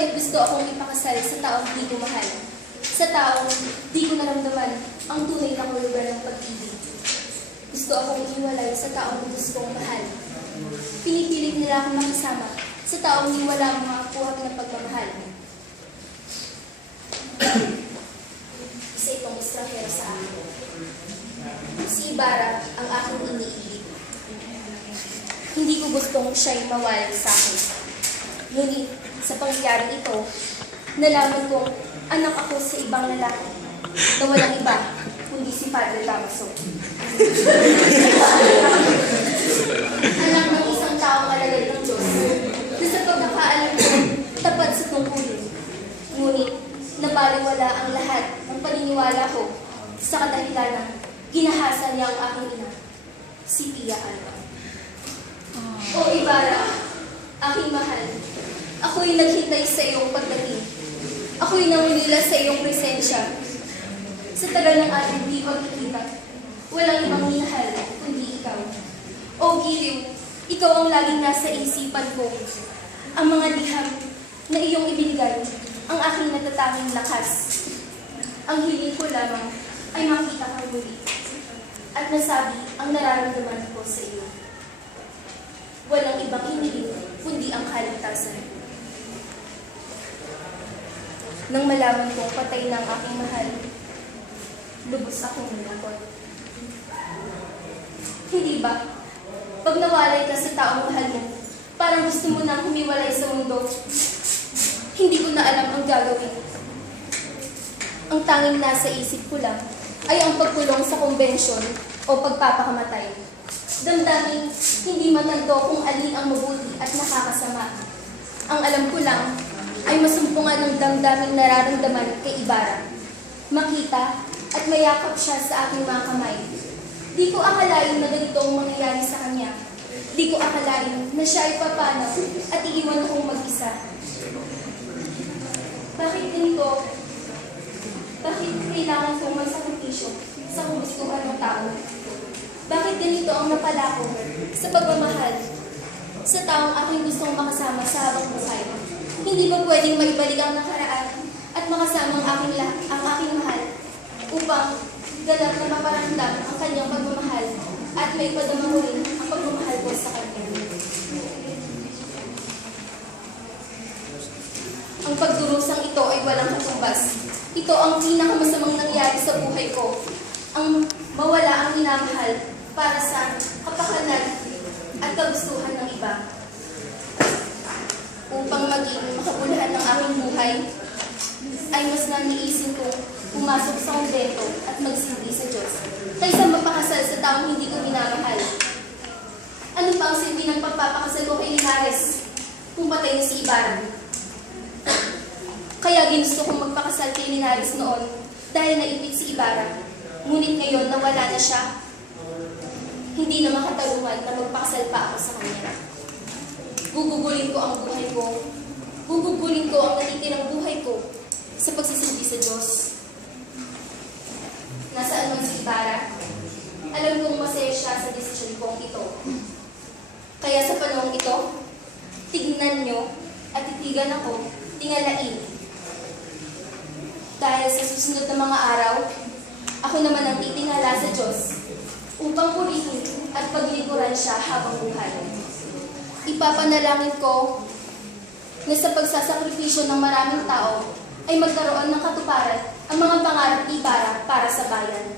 Ngunit gusto akong ipakasal sa taong di ko mahal. Sa taong di ko naramdaman ang tunay na kulubra ng pag-ibig. Gusto akong iwalay sa taong gusto kong mahal. Pinipilit nila akong makasama sa taong di wala ang mga puwag na pagmamahal. Isa itong estranghero sa akin. Si Ibarra ang aking iniibig. Hindi ko gustong siya'y mawalay sa akin. Ngunit sa pangyayari ito, nalaman kong anak ako sa ibang lalaki na walang iba kundi si Padre Damaso. Anak ng isang taong alagad ng Diyos na sa pagkakaalam ko tapat sa tungkulin. Ngunit nabaliwala ang lahat ng paniniwala ko sa kadahilan ng ginahasa niya ang aking ina, si Tia Alba. O Ibarra, aking mahal, ako'y naghintay sa iyong pagdating. Ako'y nangulila sa iyong presensya. Sa tagal ng ating di pagkikita, walang ibang minahal kundi ikaw. O Giliw, ikaw ang laging nasa isipan ko. Ang mga liham na iyong ibinigay, ang aking natatanging lakas. Ang hiling ko lamang ay makita kang muli at nasabi ang nararamdaman ko sa iyo. Walang ibang hiniling kundi ang kaligtasan. Nang malaman kong patay na ang aking mahal, lubos akong nalungkot. Hindi ba? Pag nawalay ka sa taong mahal mo, parang gusto mo nang humiwalay sa mundo. Hindi ko na alam ang gagawin. Ang tanging nasa isip ko lang ay ang pagkulong sa konbensyon o pagpapakamatay. Damdaming hindi matando kung alin ang mabuti at nakakasama. Ang alam ko lang ay masumpungan ng damdaming nararamdaman kay Ibarra. Makita at mayakap siya sa aking mga kamay. Di ko akalain na ganito ang mangyayari sa kanya. Di ko akalain na siya ay papanaw at iiwan akong mag-isa. Bakit ganito? Bakit kailangan kong magsakripisyo sa kagustuhan ng tao? Bakit ganito ang napala ko sa pagmamahal sa taong aking gustong makasama sa habang buhay? Hindi ba pwedeng maibalik ang nakaraan at makasama ang aking mahal upang ganap na maparamdam ang kanyang pagmamahal at may padama rin ang pagmamahal ko sa kanya? Ang pagdurusang ito ay walang katumbas. Ito ang pinakamasamang nangyari sa buhay ko. Ang mawala ang minamahal para sa kapakanan at kagustuhan ng iba. Upang maging makabuluhan ng aking buhay, ay mas naniisin kong pumasok sa kumbento at magsindi sa Diyos kaysa mapakasal sa taong hindi ko minamahal. Ano pa ang silbi ng pagpapakasal ko kay Linares kung patay na si Ibarra? Kaya ginusto kong magpakasal kay Linares noon dahil naipit si Ibarra. Ngunit ngayon na wala na siya, hindi na makatarungan na magpakasal pa ako sa kanya. Gugugulin ko ang buhay ko. Gugugulin ko ang natitirang buhay ko sa pagsisilbi sa Diyos. Nasaan man si Ibarra, alam kong masaya siya sa desisyon kong ito. Kaya sa panahong ito, tignan nyo at titigan ako, tingalain. Dahil sa susunod na mga araw, ako naman ang titingala sa Diyos upang purihin at paglikuran siya habang buhay. Ipapanalangin ko na sa pagsasakripisyo ng maraming tao ay magkaroon ng katuparan ang mga pangarap ni Ibarra para sa bayan.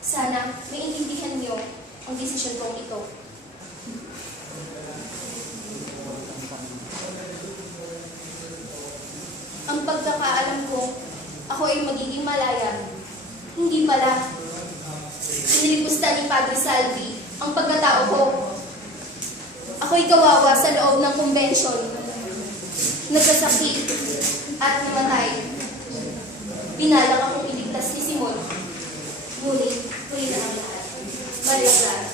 Sana maintindihan niyo ang desisyon kong ito. Ang pagkakaalam ko, ako ay magiging malaya. Hindi pala. Inilipusta ni Padre Salvi ang pagkatao ko. Ako'y kawawa sa loob ng kumbensyon. Nagkasakit at namatay. Pinalak akong iligtas ni Simon. Ngunit, huli na ang lahat. Maria Clara.